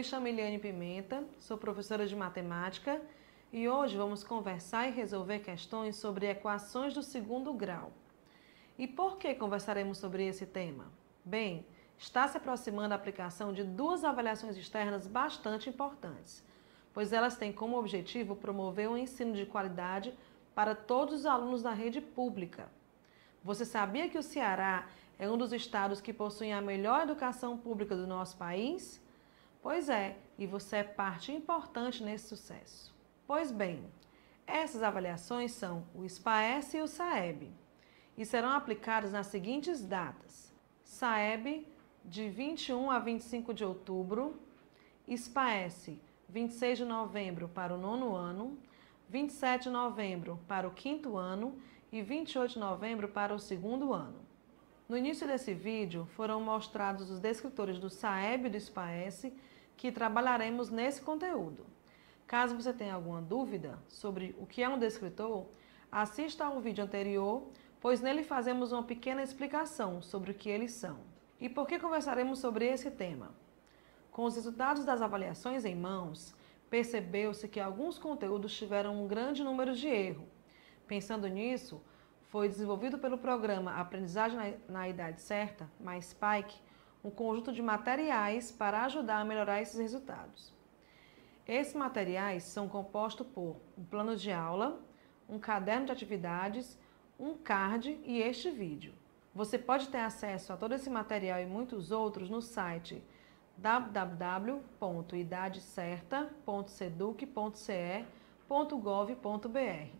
me chamo Eliane Pimenta, sou professora de matemática e hoje vamos conversar e resolver questões sobre equações do segundo grau. E por que conversaremos sobre esse tema? Bem, está se aproximando a aplicação de duas avaliações externas bastante importantes, pois elas têm como objetivo promover um ensino de qualidade para todos os alunos da rede pública. Você sabia que o Ceará é um dos estados que possuem a melhor educação pública do nosso país? Pois é, e você é parte importante nesse sucesso. Pois bem, essas avaliações são o SPAES e o SAEB, e serão aplicadas nas seguintes datas: SAEB de 21 a 25 de outubro, SPAES 26 de novembro para o nono ano, 27 de novembro para o quinto ano e 28 de novembro para o segundo ano. No início desse vídeo foram mostrados os descritores do SAEB e do SPAES que trabalharemos nesse conteúdo. Caso você tenha alguma dúvida sobre o que é um descritor, assista ao vídeo anterior, pois nele fazemos uma pequena explicação sobre o que eles são. E por que conversaremos sobre esse tema? Com os resultados das avaliações em mãos, percebeu-se que alguns conteúdos tiveram um grande número de erros. Pensando nisso, foi desenvolvido pelo programa Aprendizagem na Idade Certa, mais Spike, um conjunto de materiais para ajudar a melhorar esses resultados. Esses materiais são compostos por um plano de aula, um caderno de atividades, um card e este vídeo. Você pode ter acesso a todo esse material e muitos outros no site www.idadecerta.seduc.ce.gov.br.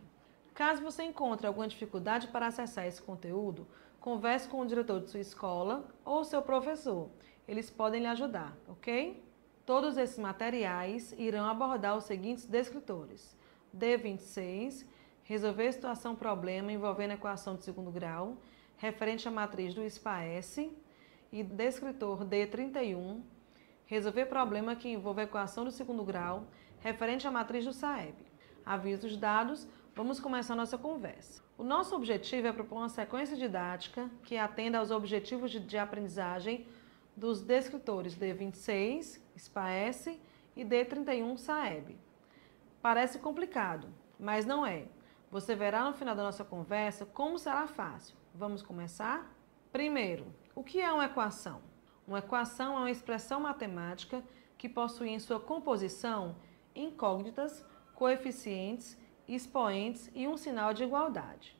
Caso você encontre alguma dificuldade para acessar esse conteúdo, converse com o diretor de sua escola ou seu professor. Eles podem lhe ajudar, ok? Todos esses materiais irão abordar os seguintes descritores: D26, resolver situação-problema envolvendo equação de segundo grau, referente à matriz do SPAES, e descritor D31, resolver problema que envolve equação do segundo grau, referente à matriz do SAEB. Avisos dados, vamos começar nossa conversa. O nosso objetivo é propor uma sequência didática que atenda aos objetivos de aprendizagem dos descritores D26, SPAES e D31, SAEB. Parece complicado, mas não é. Você verá no final da nossa conversa como será fácil. Vamos começar? Primeiro, o que é uma equação? Uma equação é uma expressão matemática que possui em sua composição incógnitas, coeficientes, expoentes e um sinal de igualdade.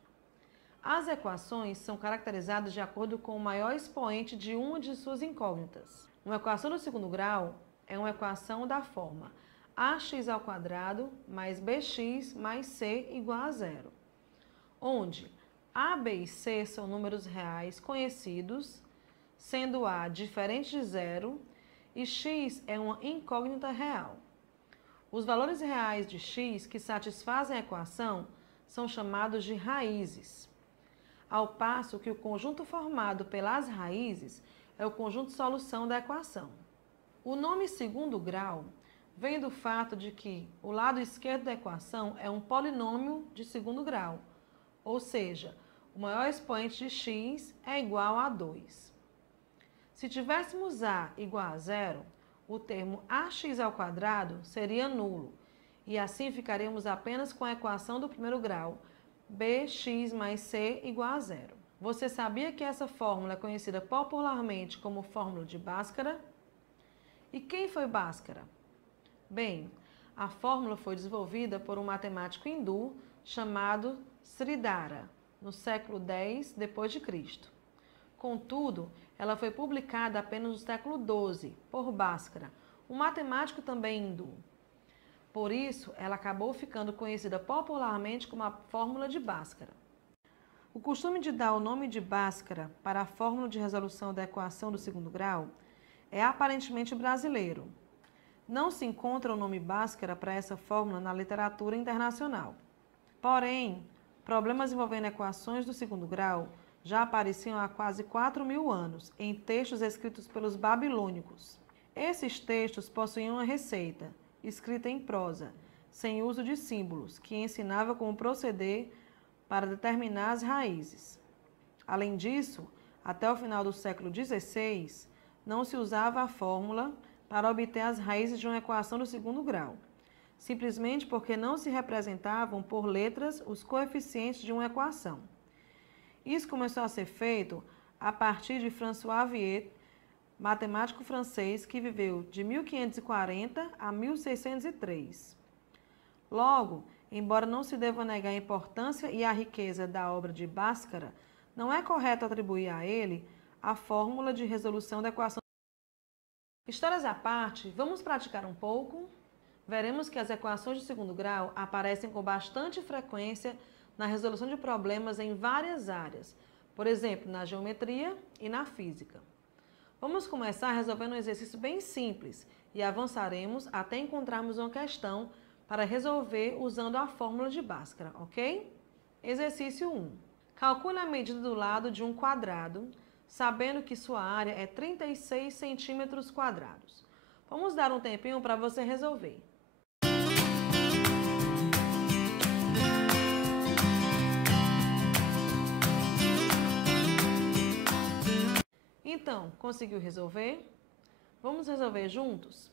As equações são caracterizadas de acordo com o maior expoente de uma de suas incógnitas. Uma equação do segundo grau é uma equação da forma ax² mais bx mais c igual a zero, onde a, b e c são números reais conhecidos, sendo a diferente de zero e x é uma incógnita real. Os valores reais de x que satisfazem a equação são chamados de raízes, ao passo que o conjunto formado pelas raízes é o conjunto de solução da equação. O nome segundo grau vem do fato de que o lado esquerdo da equação é um polinômio de segundo grau, ou seja, o maior expoente de x é igual a 2. Se tivéssemos a igual a zero, o termo ax² seria nulo, e assim ficaríamos apenas com a equação do primeiro grau, bx mais c igual a zero. Você sabia que essa fórmula é conhecida popularmente como fórmula de Bhaskara? E quem foi Bhaskara? Bem, a fórmula foi desenvolvida por um matemático hindu chamado Sridhara, no século X d.C. Contudo, ela foi publicada apenas no século XII por Bhaskara, um matemático também hindu. Por isso, ela acabou ficando conhecida popularmente como a fórmula de Bhaskara. O costume de dar o nome de Bhaskara para a fórmula de resolução da equação do segundo grau é aparentemente brasileiro. Não se encontra o nome Bhaskara para essa fórmula na literatura internacional. Porém, problemas envolvendo equações do segundo grau já apareciam há quase 4.000 anos em textos escritos pelos babilônicos. Esses textos possuíam uma receita, escrita em prosa, sem uso de símbolos, que ensinava como proceder para determinar as raízes. Além disso, até o final do século XVI, não se usava a fórmula, para obter as raízes de uma equação do segundo grau, simplesmente porque não se representavam por letras os coeficientes de uma equação. Isso começou a ser feito a partir de François Viet, matemático francês que viveu de 1540 a 1603. Logo, embora não se deva negar a importância e a riqueza da obra de Bhaskara, não é correto atribuir a ele a fórmula de resolução da equação. Histórias à parte, vamos praticar um pouco? Veremos que as equações de segundo grau aparecem com bastante frequência na resolução de problemas em várias áreas, por exemplo, na geometria e na física. Vamos começar resolvendo um exercício bem simples e avançaremos até encontrarmos uma questão para resolver usando a fórmula de Bhaskara, ok? Exercício 1. Calcule a medida do lado de um quadrado, sabendo que sua área é 36 centímetros quadrados. Vamos dar um tempinho para você resolver. Então, conseguiu resolver? Vamos resolver juntos?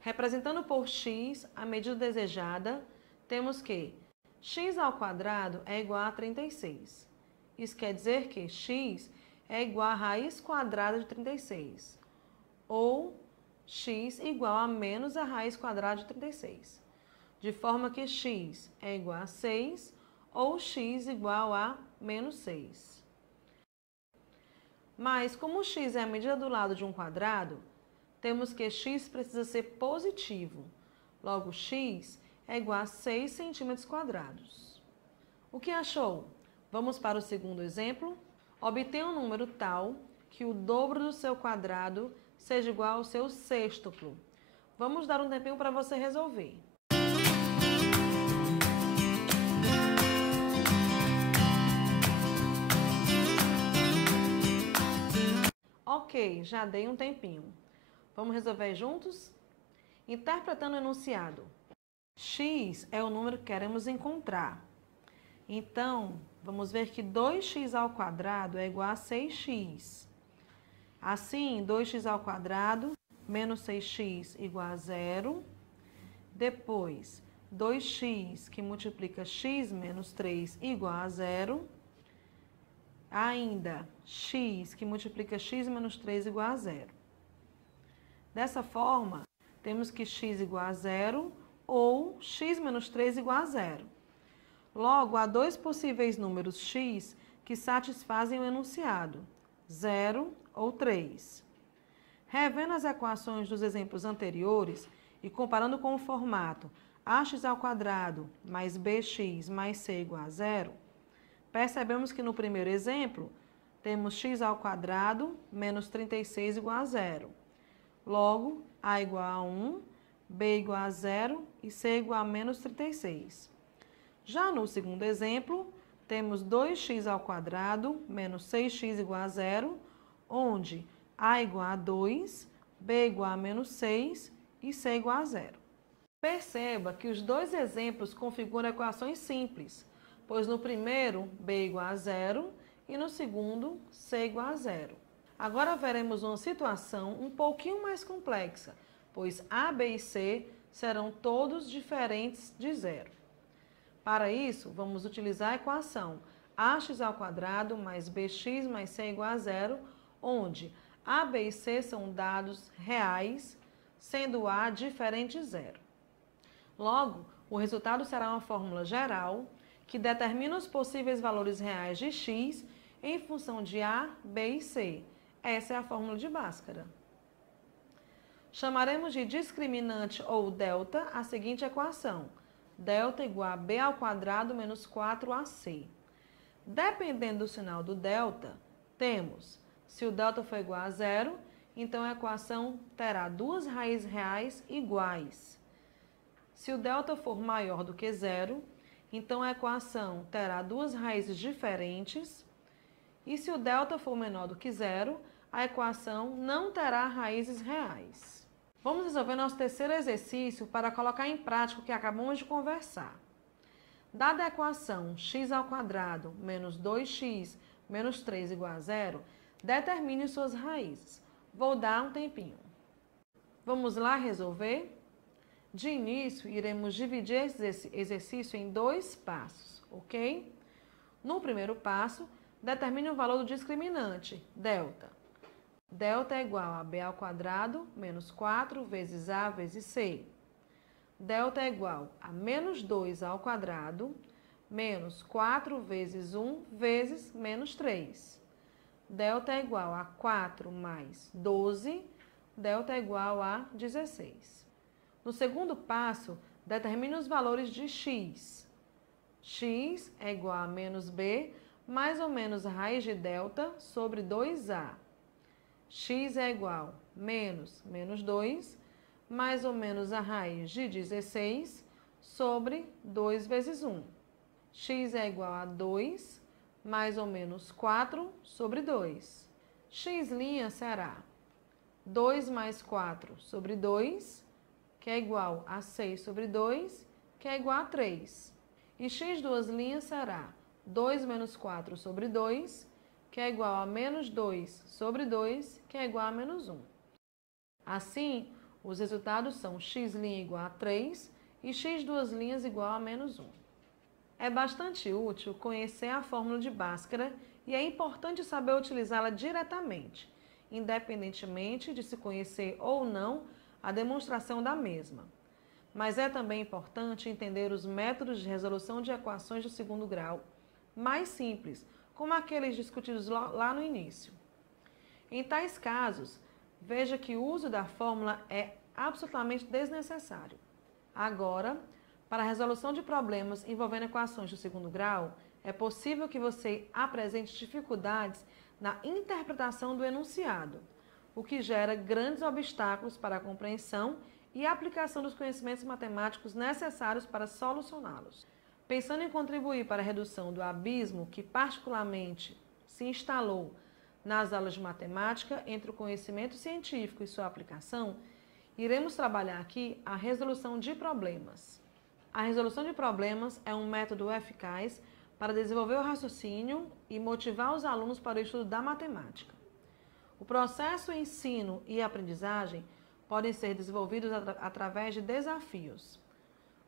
Representando por x a medida desejada, temos que x ao quadrado é igual a 36. Isso quer dizer que x é igual a raiz quadrada de 36, ou x igual a menos a raiz quadrada de 36, de forma que x é igual a 6 ou x igual a menos 6. Mas como x é a medida do lado de um quadrado, temos que x precisa ser positivo. Logo, x é igual a 6 centímetros quadrados. O que achou? Vamos para o segundo exemplo. Obtenha um número tal que o dobro do seu quadrado seja igual ao seu sextuplo. Vamos dar um tempinho para você resolver. Ok, já dei um tempinho. Vamos resolver juntos? Interpretando o enunciado. X é o número que queremos encontrar. Então, vamos ver que 2x ao quadrado é igual a 6x. Assim, 2x ao quadrado menos 6x igual a 0. Depois, 2x que multiplica x menos 3 igual a 0. Ainda, x que multiplica x menos 3 igual a 0. Dessa forma, temos que x igual a 0 ou x menos 3 igual a 0. Logo, há dois possíveis números x que satisfazem o enunciado, 0 ou 3. Revendo as equações dos exemplos anteriores e comparando com o formato ax ao quadrado mais bx mais c igual a 0, percebemos que no primeiro exemplo temos x ao quadrado menos 36 igual a 0. Logo, a igual a 1, b igual a 0 e c igual a menos 36. Já no segundo exemplo, temos 2x ao quadrado menos 6x igual a 0, onde a igual a 2, b igual a menos 6 e c igual a 0. Perceba que os dois exemplos configuram equações simples, pois no primeiro b igual a 0 e no segundo c igual a 0. Agora veremos uma situação um pouquinho mais complexa, pois a, b e c serão todos diferentes de 0. Para isso, vamos utilizar a equação ax ao quadrado mais bx mais c igual a 0, onde a, b e c são dados reais, sendo a diferente de 0. Logo, o resultado será uma fórmula geral que determina os possíveis valores reais de x em função de a, b e c. Essa é a fórmula de Bhaskara. Chamaremos de discriminante ou delta a seguinte equação. Delta igual a b ao quadrado menos 4ac. Dependendo do sinal do delta, temos, se o delta for igual a 0, então a equação terá duas raízes reais iguais. Se o delta for maior do que 0, então a equação terá duas raízes diferentes. E se o delta for menor do que 0, a equação não terá raízes reais. Vamos resolver nosso terceiro exercício para colocar em prática o que acabamos de conversar. Dada a equação x ao quadrado menos 2x menos 3 igual a 0, determine suas raízes. Vou dar um tempinho. Vamos lá resolver? De início, iremos dividir esse exercício em 2 passos, ok? No primeiro passo, determine o valor do discriminante, delta. Delta é igual a b ao quadrado menos 4 vezes a vezes c. Delta é igual a menos 2 ao quadrado menos 4 vezes 1 vezes menos 3. Delta é igual a 4 mais 12. Delta é igual a 16. No segundo passo, determine os valores de x. X é igual a menos b mais ou menos a raiz de delta sobre 2a. X é igual a menos 2 mais ou menos a raiz de 16 sobre 2 vezes 1. X é igual a 2 mais ou menos 4 sobre 2. X' será 2 mais 4 sobre 2, que é igual a 6 sobre 2, que é igual a 3. E x' será 2 menos 4 sobre 2, que é igual a menos 2 sobre 2, que é igual a menos 1. Assim, os resultados são x' igual a 3 e x' igual a menos 1. É bastante útil conhecer a fórmula de Bhaskara e é importante saber utilizá-la diretamente, independentemente de se conhecer ou não a demonstração da mesma. Mas é também importante entender os métodos de resolução de equações de segundo grau mais simples, como aqueles discutidos lá no início. Em tais casos, veja que o uso da fórmula é absolutamente desnecessário. Agora, para a resolução de problemas envolvendo equações do segundo grau, é possível que você apresente dificuldades na interpretação do enunciado, o que gera grandes obstáculos para a compreensão e a aplicação dos conhecimentos matemáticos necessários para solucioná-los. Pensando em contribuir para a redução do abismo que particularmente se instalou nas aulas de matemática entre o conhecimento científico e sua aplicação, iremos trabalhar aqui a resolução de problemas. A resolução de problemas é um método eficaz para desenvolver o raciocínio e motivar os alunos para o estudo da matemática. O processo ensino e aprendizagem podem ser desenvolvidos através de desafios,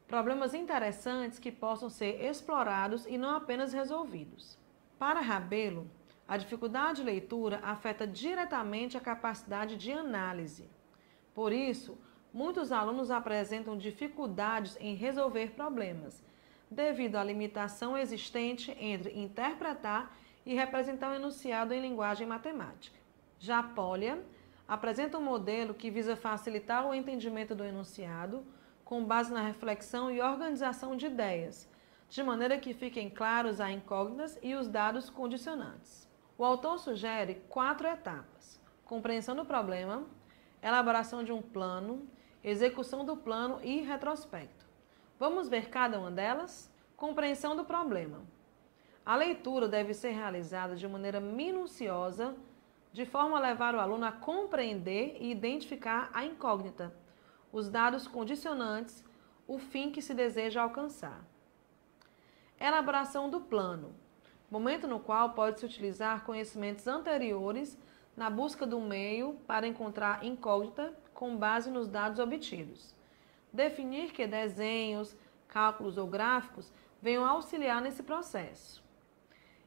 problemas interessantes que possam ser explorados e não apenas resolvidos. Para Rabelo, a dificuldade de leitura afeta diretamente a capacidade de análise. Por isso, muitos alunos apresentam dificuldades em resolver problemas, devido à limitação existente entre interpretar e representar um enunciado em linguagem matemática. Já Polya apresenta um modelo que visa facilitar o entendimento do enunciado com base na reflexão e organização de ideias, de maneira que fiquem claros as incógnitas e os dados condicionantes. O autor sugere 4 etapas: compreensão do problema, elaboração de um plano, execução do plano e retrospecto. Vamos ver cada uma delas? Compreensão do problema. A leitura deve ser realizada de maneira minuciosa, de forma a levar o aluno a compreender e identificar a incógnita, os dados condicionantes, o fim que se deseja alcançar. Elaboração do plano. Momento no qual pode-se utilizar conhecimentos anteriores na busca do meio para encontrar incógnita com base nos dados obtidos. Definir que desenhos, cálculos ou gráficos venham auxiliar nesse processo.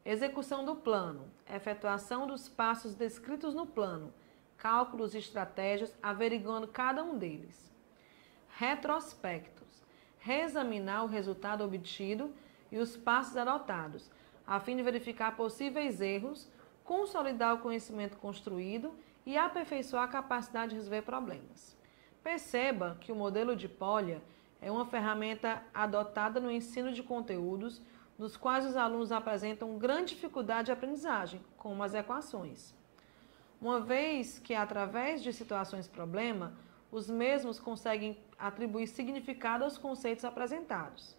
Execução do plano. Efetuação dos passos descritos no plano, cálculos e estratégias, averiguando cada um deles. Retrospectos. Reexaminar o resultado obtido e os passos adotados, a fim de verificar possíveis erros, consolidar o conhecimento construído e aperfeiçoar a capacidade de resolver problemas. Perceba que o modelo de Polya é uma ferramenta adotada no ensino de conteúdos nos quais os alunos apresentam grande dificuldade de aprendizagem, como as equações. Uma vez que, através de situações-problema, os mesmos conseguem atribuir significado aos conceitos apresentados.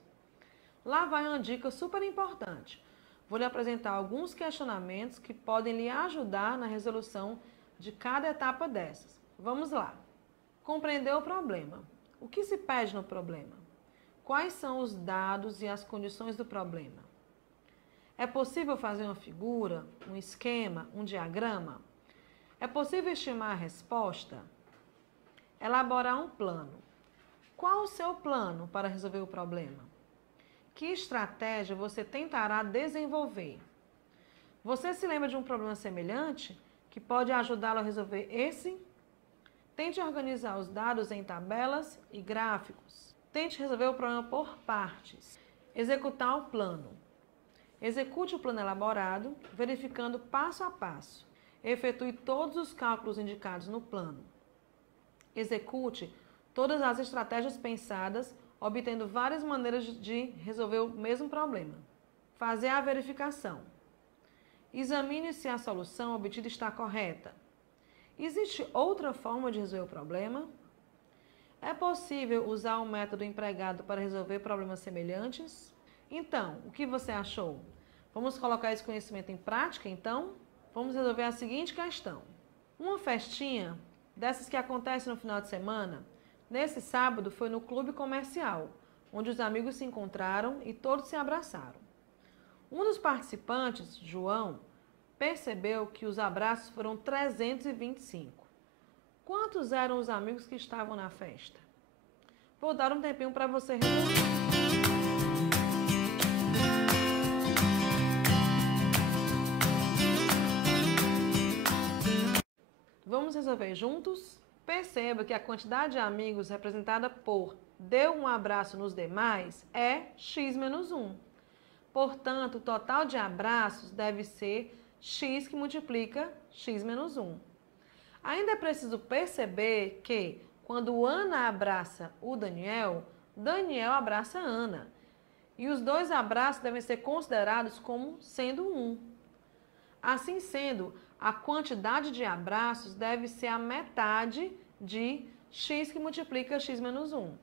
Lá vai uma dica super importante. Vou lhe apresentar alguns questionamentos que podem lhe ajudar na resolução de cada etapa dessas. Vamos lá. Compreender o problema. O que se pede no problema? Quais são os dados e as condições do problema? É possível fazer uma figura, um esquema, um diagrama? É possível estimar a resposta? elaborar um plano. Qual o seu plano para resolver o problema? Que estratégia você tentará desenvolver? Você se lembra de um problema semelhante que pode ajudá-lo a resolver esse? Tente organizar os dados em tabelas e gráficos. Tente resolver o problema por partes. Executar o plano. Execute o plano elaborado, verificando passo a passo. Efetue todos os cálculos indicados no plano. Execute todas as estratégias pensadas, obtendo várias maneiras de resolver o mesmo problema. Fazer a verificação. Examine se a solução obtida está correta. Existe outra forma de resolver o problema? É possível usar o método empregado para resolver problemas semelhantes? Então, o que você achou? Vamos colocar esse conhecimento em prática, então? Vamos resolver a seguinte questão. Uma festinha, dessas que acontecem no final de semana, nesse sábado foi no clube comercial, onde os amigos se encontraram e todos se abraçaram. Um dos participantes, João, percebeu que os abraços foram 325. Quantos eram os amigos que estavam na festa? Vou dar um tempinho para você resolver. Vamos resolver juntos? Perceba que a quantidade de amigos representada por deu um abraço nos demais é x menos 1. Portanto, o total de abraços deve ser x que multiplica x menos 1. Ainda é preciso perceber que, quando Ana abraça o Daniel, Daniel abraça a Ana. E os dois abraços devem ser considerados como sendo 1. Assim sendo, a quantidade de abraços deve ser a metade de x que multiplica x menos 1.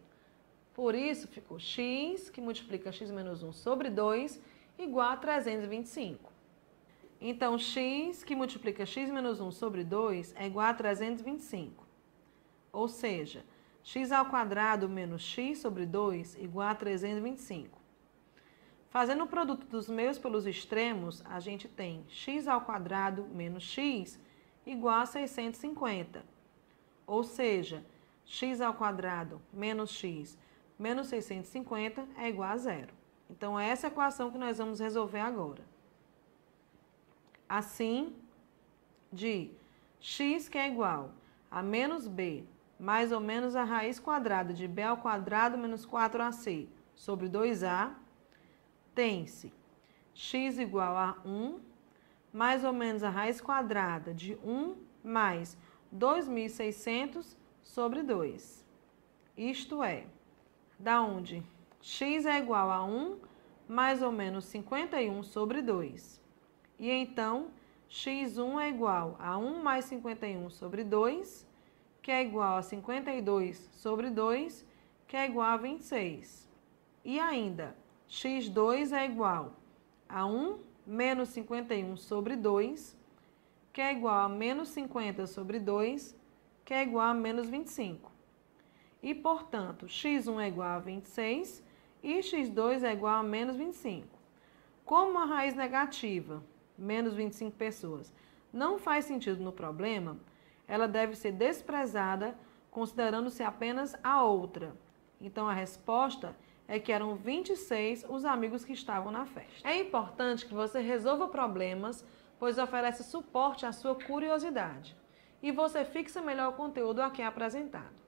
Por isso, ficou x que multiplica x menos 1 sobre 2 igual a 325. Então, x que multiplica x menos 1 sobre 2 é igual a 325. Ou seja, x ao quadrado menos x sobre 2 igual a 325. Fazendo o produto dos meios pelos extremos, a gente tem x ao quadrado menos x igual a 650. Ou seja, x ao quadrado menos x menos 650 é igual a zero. Então, essa é a equação que nós vamos resolver agora. Assim, de x que é igual a menos b mais ou menos a raiz quadrada de b ao quadrado menos 4ac sobre 2a, tem-se x igual a 1 mais ou menos a raiz quadrada de 1 mais 2.600 sobre 2. Isto é, da onde x é igual a 1 mais ou menos 51 sobre 2. E então, x1 é igual a 1 mais 51 sobre 2, que é igual a 52 sobre 2, que é igual a 26. E ainda, x2 é igual a 1 menos 51 sobre 2, que é igual a menos 50 sobre 2, que é igual a menos 25. E, portanto, x1 é igual a 26 e x2 é igual a menos 25. Como a raiz negativa, menos 25 pessoas, não faz sentido no problema, ela deve ser desprezada considerando-se apenas a outra. Então, a resposta é que eram 26 os amigos que estavam na festa. É importante que você resolva problemas, pois oferece suporte à sua curiosidade. E você fixa melhor o conteúdo aqui apresentado.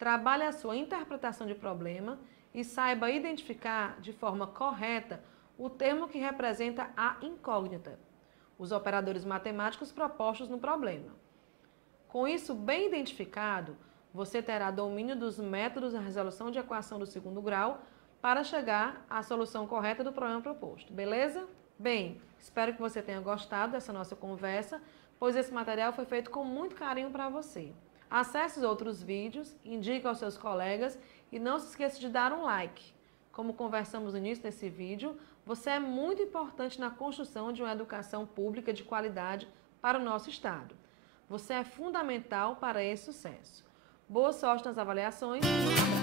Trabalhe a sua interpretação de problema e saiba identificar de forma correta o termo que representa a incógnita, os operadores matemáticos propostos no problema. Com isso bem identificado, você terá domínio dos métodos da resolução de equação do segundo grau para chegar à solução correta do problema proposto, beleza? Bem, espero que você tenha gostado dessa nossa conversa, pois esse material foi feito com muito carinho para você. Acesse os outros vídeos, indique aos seus colegas e não se esqueça de dar um like. Como conversamos no início desse vídeo, você é muito importante na construção de uma educação pública de qualidade para o nosso estado. Você é fundamental para esse sucesso. Boa sorte nas avaliações e um abraço.